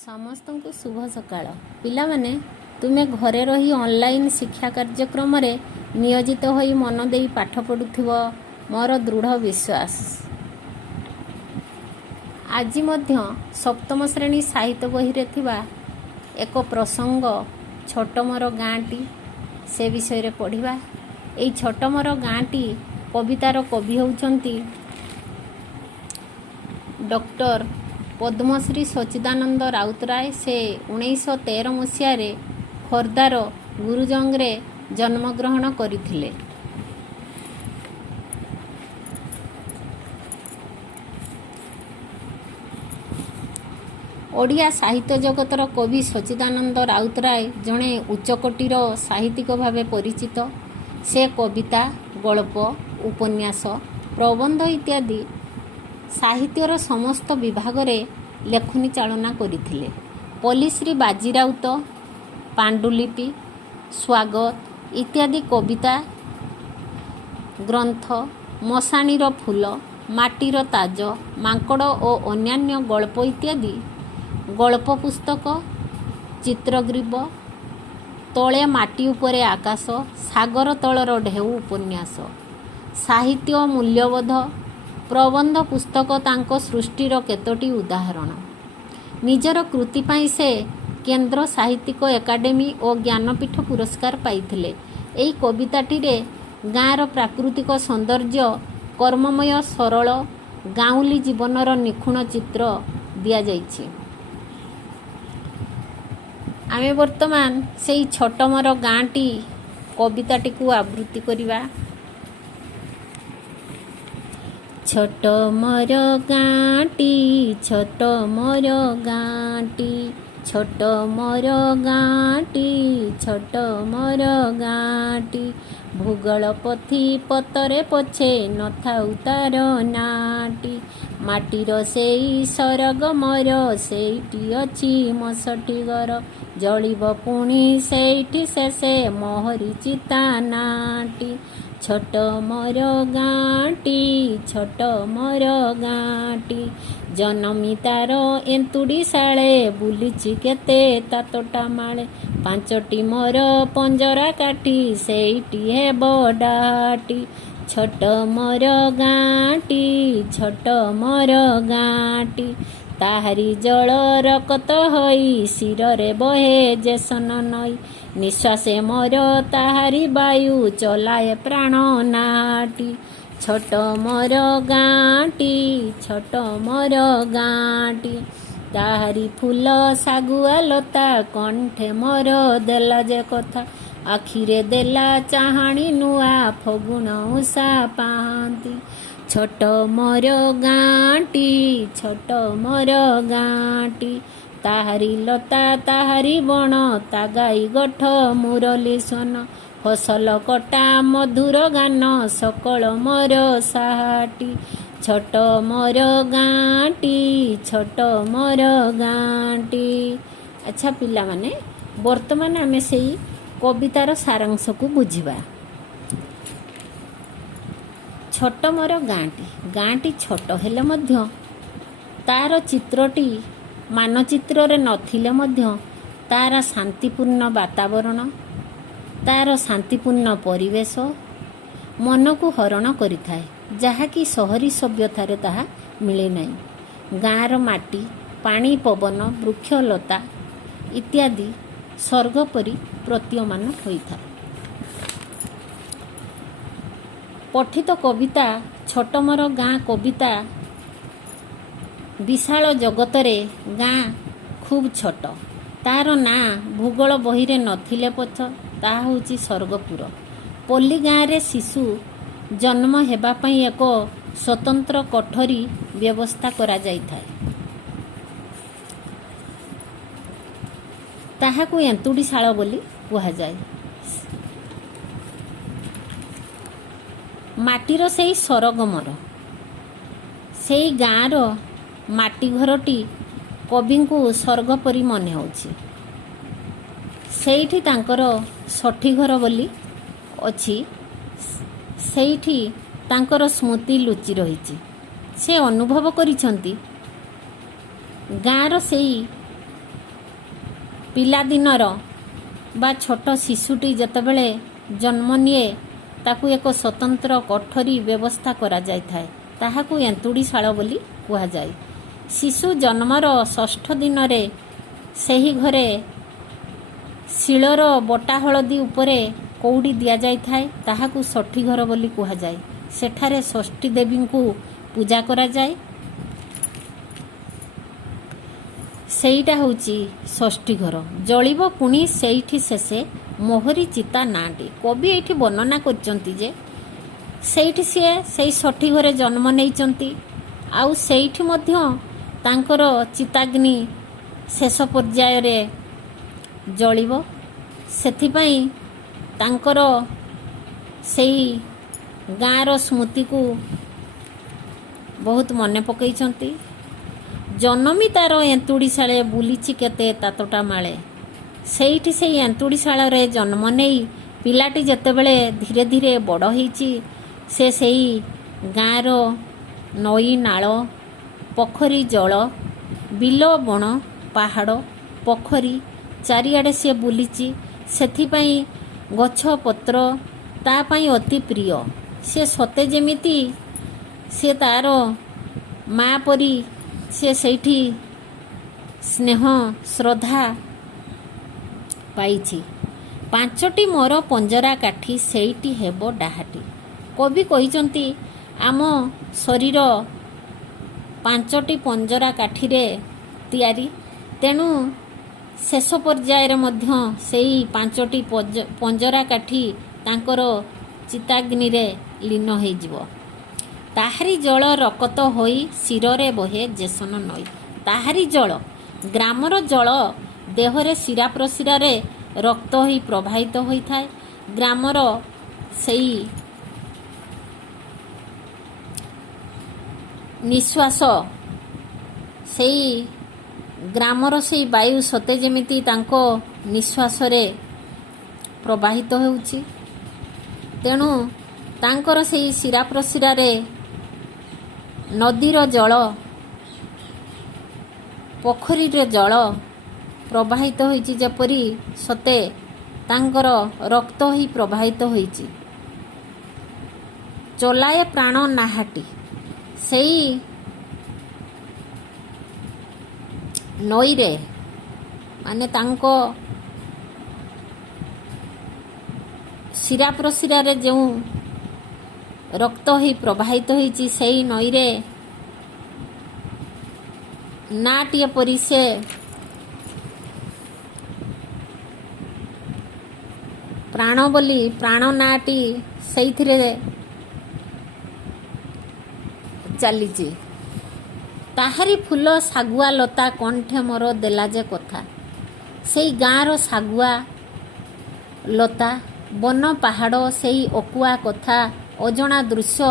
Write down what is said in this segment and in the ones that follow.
ସମସ୍ତଙ୍କୁ ଶୁଭ ସକାଳ। ପିଲାମାନେ, ତୁମେ ଘରେ ରହି ଅନଲାଇନ୍ ଶିକ୍ଷା କାର୍ଯ୍ୟକ୍ରମରେ ନିୟୋଜିତ ହୋଇ ମନ ଦେଇ ପାଠ ପଢ଼ୁଥିବ ମୋର ଦୃଢ଼ ବିଶ୍ୱାସ। ଆଜି ମଧ୍ୟ ସପ୍ତମ ଶ୍ରେଣୀ ସାହିତ୍ୟ ବହିରେ ଥିବା ଏକ ପ୍ରସଙ୍ଗ ଛୋଟ ମୋର ଗାଁଟି ସେ ବିଷୟରେ ପଢ଼ିବା। ଏହି ଛୋଟ ମୋର ଗାଁଟି କବିତାର କବି ହେଉଛନ୍ତି ଡକ୍ଟର ପଦ୍ମଶ୍ରୀ ସଚ୍ଚିଦାନନ୍ଦ ରାଉତରାୟ। ସେ 1913 ମସିହାରେ ଖୋର୍ଦ୍ଧାର ଗୁରୁଜଙ୍ଗରେ ଜନ୍ମଗ୍ରହଣ କରିଥିଲେ। ଓଡ଼ିଆ ସାହିତ୍ୟ ଜଗତର କବି ସଚ୍ଚିଦାନନ୍ଦ ରାଉତରାୟ ଜଣେ ଉଚ୍ଚକୋଟୀର ସାହିତ୍ୟିକ ଭାବେ ପରିଚିତ। ସେ କବିତା, ଗଳ୍ପ, ଉପନ୍ୟାସ, ପ୍ରବନ୍ଧ ଇତ୍ୟାଦି ସାହିତ୍ୟର ସମସ୍ତ ବିଭାଗରେ ଲେଖନୀ ଚାଳନା କରିଥିଲେ। ପଲ୍ଲୀଶ୍ରୀ ବାଜି ରାଉତ, ପାଣ୍ଡୁଲିପି, ସ୍ୱାଗତ ଇତ୍ୟାଦି କବିତା ଗ୍ରନ୍ଥ, ମଶାଣିର ଫୁଲ, ମାଟିର ତାଜ, ମାଙ୍କଡ଼ ଓ ଅନ୍ୟାନ୍ୟ ଗଳ୍ପ ଇତ୍ୟାଦି ଗଳ୍ପ ପୁସ୍ତକ, ଚିତ୍ରଗ୍ରୀବ, ତଳେ ମାଟି ଉପରେ ଆକାଶ, ସାଗର ତଳର ଢେଉ ଉପନ୍ୟାସ, ସାହିତ୍ୟ ମୂଲ୍ୟବୋଧ ପ୍ରବନ୍ଧ ପୁସ୍ତକ ତାଙ୍କ ସୃଷ୍ଟିର କେତୋଟି ଉଦାହରଣ। ନିଜର କୃତି ପାଇଁ ସେ କେନ୍ଦ୍ର ସାହିତ୍ୟିକ ଏକାଡେମୀ ଓ ଜ୍ଞାନପୀଠ ପୁରସ୍କାର ପାଇଥିଲେ। ଏହି କବିତାଟିରେ ଗାଁର ପ୍ରାକୃତିକ ସୌନ୍ଦର୍ଯ୍ୟ, କର୍ମମୟ ସରଳ ଗାଉଁଲି ଜୀବନର ନିଖୁଣ ଚିତ୍ର ଦିଆଯାଇଛି। ଆମେ ବର୍ତ୍ତମାନ ସେଇ ଛୋଟ ମୋର ଗାଁଟି କବିତାଟିକୁ ଆବୃତ୍ତି କରିବା। ଛୋଟ ମୋର ଗାଁଟି, ଛୋଟ ମୋର ଗାଁଟି, ଛୋଟ ମୋର ଗାଁଟି, ଛୋଟ ମୋର ଗାଁଟି, ଭୂଗୋଳ ପୋଥି ପତରେ ପଛେ ନଥାଉ ତାର ନାଁଟି, ମାଟିର ସେଇ ସରଗ ମୋର, ସେଇଠି ଅଛି ମଶଟି ଘର, ଜଳିବ ପୁଣି ସେଇଠି ଶେଷେ ମୋହରି ଚିତା ନାଁଟି, ଛୋଟ ମୋର ଗାଁଟି, ଛୋଟ ମୋର ଗାଁଟି, ଜନମି ତାର ଏନ୍ତୁଡ଼ି ଶାଳେ, ବୁଲିଛି କେତେ ତା ତୋଟା ମାଳେ, ପାଞ୍ଚଟି ମୋର ପଞ୍ଜରା କାଠି, ସେଇଠି ହେବ ଡାଟି, ଛୋଟ ମୋର ଗାଁଟି, ଛୋଟ ମୋର ଗାଁଟି, ତାହାରି ଜଳ ରକତ ହୋଇ, ଶିରରେ ବହେ ଯେସନ ନଈ, ନିଶ୍ୱାସେ ମୋର ତାହାରି ବାୟୁ, ଚଲାଏ ପ୍ରାଣ ନାଟି, ଛୋଟ ମୋର ଗାଁଟି, ଛୋଟ ମୋର ଗାଁଟି, ତାହାରି ଫୁଲ ଶାଗୁଆ ଲତା, କଣ୍ଠେ ମୋର ଦେଲା ଯେ କଥା, ଆଖିରେ ଦେଲା ଚାହାଣି ନୂଆ, ଫଗୁଣ ଉଷା ପାହାନ୍ତି, ଛୋଟ ମୋର ଗାଁଟି, ଛୋଟ ମୋର ଗାଁଟି, ତାହାରି ଲତା ତାହାରି ବଣ, ତା ଗାଈ ଗୋଠ ମୁରଲି ସ୍ୱନ, ଫସଲ କଟା ମଧୁର ଗାନ, ସକଳ ମୋର ସାହାଟି, ଛୋଟ ମୋର ଗାଁଟି, ଛୋଟ ମୋର ଗାଁଟି। ଆଚ୍ଛା ପିଲାମାନେ, ବର୍ତ୍ତମାନ ଆମେ ସେଇ କବିତାର ସାରାଂଶକୁ ବୁଝିବା। ଛୋଟ ମୋର ଗାଁଟି, ଗାଁଟି ଛୋଟ ହେଲେ ମଧ୍ୟ ତାର ଚିତ୍ରଟି ମାନଚିତ୍ରରେ ନଥିଲେ ମଧ୍ୟ ତାର ଶାନ୍ତିପୂର୍ଣ୍ଣ ବାତାବରଣ, ତାର ଶାନ୍ତିପୂର୍ଣ୍ଣ ପରିବେଶ ମନକୁ ହରଣ କରିଥାଏ, ଯାହାକି ସହରୀ ସଭ୍ୟତାରେ ତାହା ମିଳେ ନାହିଁ। ଗାଁର ମାଟି, ପାଣି, ପବନ, ବୃକ୍ଷଲତା ଇତ୍ୟାଦି ସ୍ୱର୍ଗ ପରି ପ୍ରତୀୟମାନ ହୋଇଥାଏ। ପଠିତ କବିତା ଛୋଟ ମୋର ଗାଁ କବିତା ବିଶାଳ ଜଗତରେ ଗାଁ ଖୁବ୍ ଛୋଟ। ତାର ନାଁ ଭୂଗୋଳ ବହିରେ ନଥିଲେ ପଛ ତାହା ହେଉଛି ସ୍ୱର୍ଗପୁର। ପଲ୍ଲୀ ଗାଁରେ ଶିଶୁ ଜନ୍ମ ହେବା ପାଇଁ ଏକ ସ୍ୱତନ୍ତ୍ର କୋଠରୀ ବ୍ୟବସ୍ଥା କରାଯାଇଥାଏ। ତାହାକୁ ଏନ୍ତୁଡ଼ିଶାଳ ବୋଲି କୁହାଯାଏ। ମାଟିର ସେଇ ସରଗମର ସେଇ ଗାଁର ମାଟି ଘରଟି କବିଙ୍କୁ ସ୍ୱର୍ଗ ପରି ମନେ ହେଉଛି। ସେଇଠି ତାଙ୍କର ଷଠି ଘର ବୋଲି ଅଛି, ସେଇଠି ତାଙ୍କର ସ୍ମୃତି ଲୁଚି ରହିଛି। ସେ ଅନୁଭବ କରିଛନ୍ତି ଗାଁର ସେଇ ପିଲାଦିନର ବା ଛୋଟ ଶିଶୁଟି ଯେତେବେଳେ ଜନ୍ମ ନିଏ ତାକୁ ଏକ ସ୍ୱତନ୍ତ୍ର କୋଠରୀ ବ୍ୟବସ୍ଥା କରାଯାଇଥାଏ। ତାହାକୁ ଏନ୍ତୁଡ଼ିଶାଳ ବୋଲି କୁହାଯାଏ। ଶିଶୁ ଜନ୍ମର 6ଠ ଦିନରେ ସେହି ଘରେ ଶିଳର ବଟା ହଳଦୀ ଉପରେ କଉଡ଼ି ଦିଆଯାଇଥାଏ। ତାହାକୁ ଷଷ୍ଠୀ ଘର ବୋଲି କୁହାଯାଏ। ସେଠାରେ ଷଷ୍ଠୀ ଦେବୀଙ୍କୁ ପୂଜା କରାଯାଏ। ସେଇଟା ହେଉଛି ଷଷ୍ଠୀ ଘର। ଜଳିବ ପୁଣି ସେଇଠି ଶେଷେ ମୋହରି ଚିତା ନାଁଟି। କବି ଏଇଠି ବର୍ଣ୍ଣନା କରିଛନ୍ତି ଯେ ସେଇଠି ସିଏ ସେଇ ଷଷ୍ଠୀ ଘରେ ଜନ୍ମ ନେଇଛନ୍ତି। ଆଉ ସେଇଠି ମଧ୍ୟ ତାଙ୍କର ଚିତାଗ୍ନି ଶେଷ ପର୍ଯ୍ୟାୟରେ ଜଳିବ। ସେଥିପାଇଁ ତାଙ୍କର ସେଇ ଗାଁର ସ୍ମୃତିକୁ ବହୁତ ମନେ ପକାଇଛନ୍ତି। ଜନମୀ ତାର ଏନ୍ତୁଡ଼ିଶାଳେ ବୁଲିଛି କେତେ ତାତଟା ମାଳେ। ସେଇଠି ସେଇ ଏନ୍ତୁଡ଼ିଶାଳରେ ଜନ୍ମ ନେଇ ପିଲାଟି ଯେତେବେଳେ ଧୀରେ ଧୀରେ ବଡ଼ ହେଇଛି ସେ ସେଇ ଗାଁର ନଈ ନାଳ ପୋଖରୀ ଜଳ ବିଲ ବଣ ପାହାଡ଼ ପୋଖରୀ ଚାରିଆଡ଼େ ସିଏ ବୁଲିଛି। ସେଥିପାଇଁ ଗଛ ପତ୍ର ତା ପାଇଁ ଅତି ପ୍ରିୟ। ସେ ସତେ ଯେମିତି ସେ ତାର ମା ପରି ସେ ସେଇଠି ସ୍ନେହ ଶ୍ରଦ୍ଧା ପାଇଛି। 5ଟି ମୋର ପଞ୍ଜରା କାଠି ସେଇଠି ହେବ ଡାହାଟି। କବି କହିଛନ୍ତି ଆମ ଶରୀର 5ଟି ପଞ୍ଜରା କାଠିରେ ତିଆରି। ତେଣୁ ଶେଷ ପର୍ଯ୍ୟାୟରେ ମଧ୍ୟ ସେଇ 5ଟି ପଞ୍ଜରା କାଠି ତାଙ୍କର ଚିତାଗ୍ନିରେ ଲୀନ ହୋଇଯିବ। ତାହାରି ଜଳ ରକତ ହୋଇ ଶିରରେ ବହେ ଯେସନ ନଈ। ତାହାରି ଜଳ ଗ୍ରାମର ଜଳ ଦେହରେ ଶିରା ପ୍ରଶିରାରେ ରକ୍ତ ହୋଇ ପ୍ରବାହିତ ହୋଇଥାଏ। ଗ୍ରାମର ସେଇ ନିଶ୍ୱାସ ସେଇ ଗ୍ରାମର ସେଇ ବାୟୁ ସତେ ଯେମିତି ତାଙ୍କ ନିଶ୍ୱାସରେ ପ୍ରବାହିତ ହେଉଛି। ତେଣୁ ତାଙ୍କର ସେଇ ଶିରା ପ୍ରଶିରାରେ ନଦୀର ଜଳ ପୋଖରୀର ଜଳ ପ୍ରବାହିତ ହୋଇଛି ଯେପରି ସତେ ତାଙ୍କର ରକ୍ତ ହୋଇ ପ୍ରବାହିତ ହୋଇଛି। ଚଲାଏ ପ୍ରାଣ ନାହାଟି ସେଇ ନଈରେ ମାନେ ତାଙ୍କ ଶିରା ପ୍ରଶିରାରେ ଯେଉଁ ରକ୍ତ ହୋଇ ପ୍ରବାହିତ ହୋଇଛି ସେଇ ନଈରେ ନାଟିଏ ପରି ସେ ପ୍ରାଣ ବୋଲି ପ୍ରାଣ ନାଟି ସେଇଥିରେ ଚାଲିଛି। ତାହାରି ଫୁଲ ଶାଗୁଆ ଲତା କଣ୍ଠେ ମୋର ଦେଲା ଯେ କଥା। ସେଇ ଗାଁର ଶାଗୁଆ ଲତା ବନ ପାହାଡ଼ ସେଇ ଅକୁଆ କଥା ଅଜଣା ଦୃଶ୍ୟ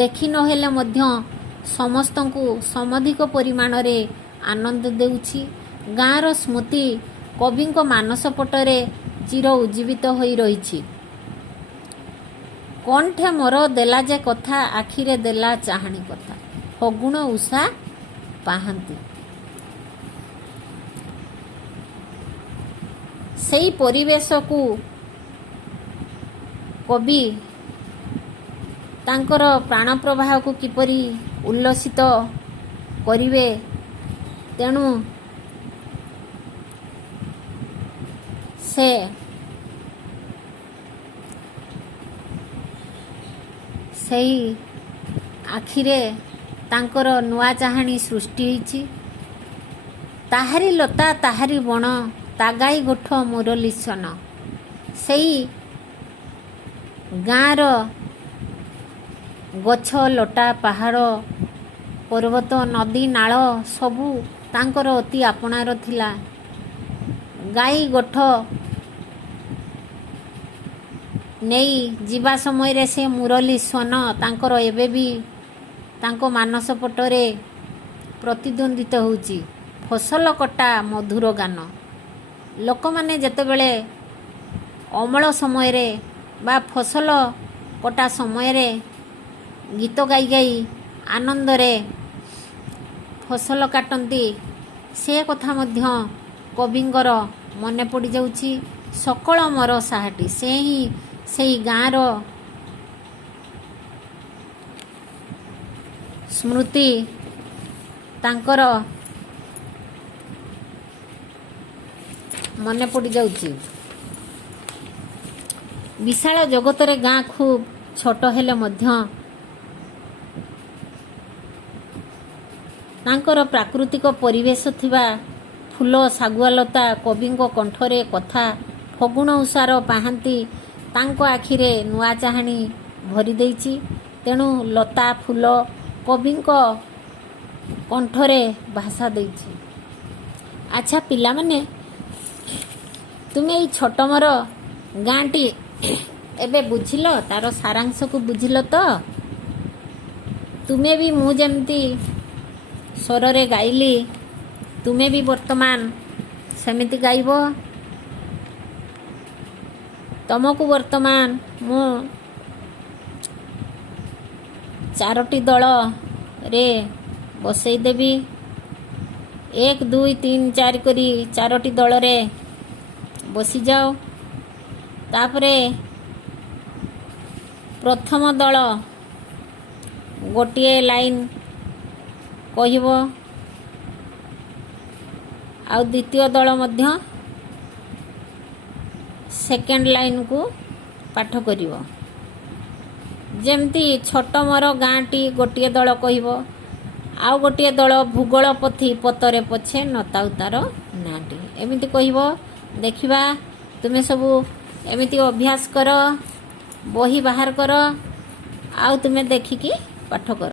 ଦେଖି ନହେଲେ ମଧ୍ୟ ସମସ୍ତଙ୍କୁ ସମଧିକ ପରିମାଣରେ ଆନନ୍ଦ ଦେଉଛି। ଗାଁର ସ୍ମୃତି କବିଙ୍କ ମାନସ ପଟରେ ଚିର ଉଜ୍ଜୀବିତ ହୋଇ ରହିଛି। କଣ୍ଠେ ମୋର ଦେଲା ଯେ କଥା ଆଖିରେ ଦେଲା ଚାହାଣୀ କଥା ଫଗୁଣ ଉଷା ପାହାନ୍ତି। ସେଇ ପରିବେଶକୁ କବି ତାଙ୍କର ପ୍ରାଣ ପ୍ରବାହକୁ କିପରି ଉଲ୍ଲସିତ କରିବେ ତେଣୁ ସେ ସେଇ ଆଖିରେ ତାଙ୍କର ନୂଆ ଚାହାଣୀ ସୃଷ୍ଟି ହୋଇଛି। ତାହାରି ଲତା ତାହାରି ବଣ ତାଗାଇ ଗୋଠ ମୁରଲି ସନ। ସେଇ ଗାଁର ଗଛ ଲଟା ପାହାଡ଼ ପର୍ବତ ନଦୀ ନାଳ ସବୁ ତାଙ୍କର ଅତି ଆପଣାର ଥିଲା। ଗାଈ ଗୋଠ ନେଇ ଯିବା ସମୟରେ ସେ ମୁରଲି ସ୍ୱନ ତାଙ୍କର ଏବେ ବି ତାଙ୍କ ମାନସ ପଟରେ ପ୍ରତିଦ୍ୱନ୍ଦିତ ହେଉଛି। ଫସଲ କଟା ମଧୁର ଗାନ। ଲୋକମାନେ ଯେତେବେଳେ ଅମଳ ସମୟରେ ବା ଫସଲ କଟା ସମୟରେ ଗୀତ ଗାଇ ଗାଇ ଆନନ୍ଦରେ ଫସଲ କାଟନ୍ତି ସେ କଥା ମଧ୍ୟ କବିଙ୍କର ମନେ ପଡ଼ିଯାଉଛି ସକଳ ମୋର ସାହାଟି। ସେହି ଗାଁର ସ୍ମୃତି ତାଙ୍କର ମନେ ପଡ଼ିଯାଉଛି। ବିଶାଳ ଜଗତରେ ଗାଁ ଖୁବ୍ ଛୋଟ ହେଲେ ମଧ୍ୟ ତାଙ୍କର ପ୍ରାକୃତିକ ପରିବେଶ ଥିବା ଫୁଲ ଶାଗୁଆଲତା କବିଙ୍କ କଣ୍ଠରେ କଥା ଫଗୁଣ ଉଷାର ପାହାନ୍ତି ତାଙ୍କ ଆଖିରେ ନୂଆ ଚାହାଣୀ ଭରି ଦେଇଛି। ତେଣୁ ଲତା ଫୁଲ କବିଙ୍କ କଣ୍ଠରେ ଭାଷା ଦେଇଛି। ଆଚ୍ଛା ପିଲାମାନେ, ତୁମେ ଏଇ ଛୋଟ ମୋର ଗାଁଟି ଏବେ ବୁଝିଲ, ତାର ସାରାଂଶକୁ ବୁଝିଲ ତ? ତୁମେ ବି ମୁଁ ଯେମିତି ସ୍ୱରରେ ଗାଇଲି ତୁମେ ବି ବର୍ତ୍ତମାନ ସେମିତି ଗାଇବ। ତମକୁ ବର୍ତ୍ତମାନ ମୁଁ 4ଟି ଦଳରେ ବସେଇଦେବି। 1 2 3 4 କରି 4ଟି ଦଳରେ ବସିଯାଅ। ତାପରେ ପ୍ରଥମ ଦଳ ଗୋଟିଏ ଲାଇନ୍ କହିବ, ଆଉ ଦ୍ୱିତୀୟ ଦଳ ମଧ୍ୟ ସେକେଣ୍ଡ ଲାଇନ୍କୁ ପାଠ କରିବ। ଯେମିତି ଛୋଟ ମୋର ଗାଁଟି ଗୋଟିଏ ଦଳ କହିବ, ଆଉ ଗୋଟିଏ ଦଳ ଭୂଗୋଳ ପୋଥି ପତରେ ପଛେ ନତାଉ ତାର ନାଁଟି, ଏମିତି କହିବ। ଦେଖିବା ତୁମେ ସବୁ ଏମିତି ଅଭ୍ୟାସ କର, ବହି ବାହାର କର, ଆଉ ତୁମେ ଦେଖିକି ପାଠ କର।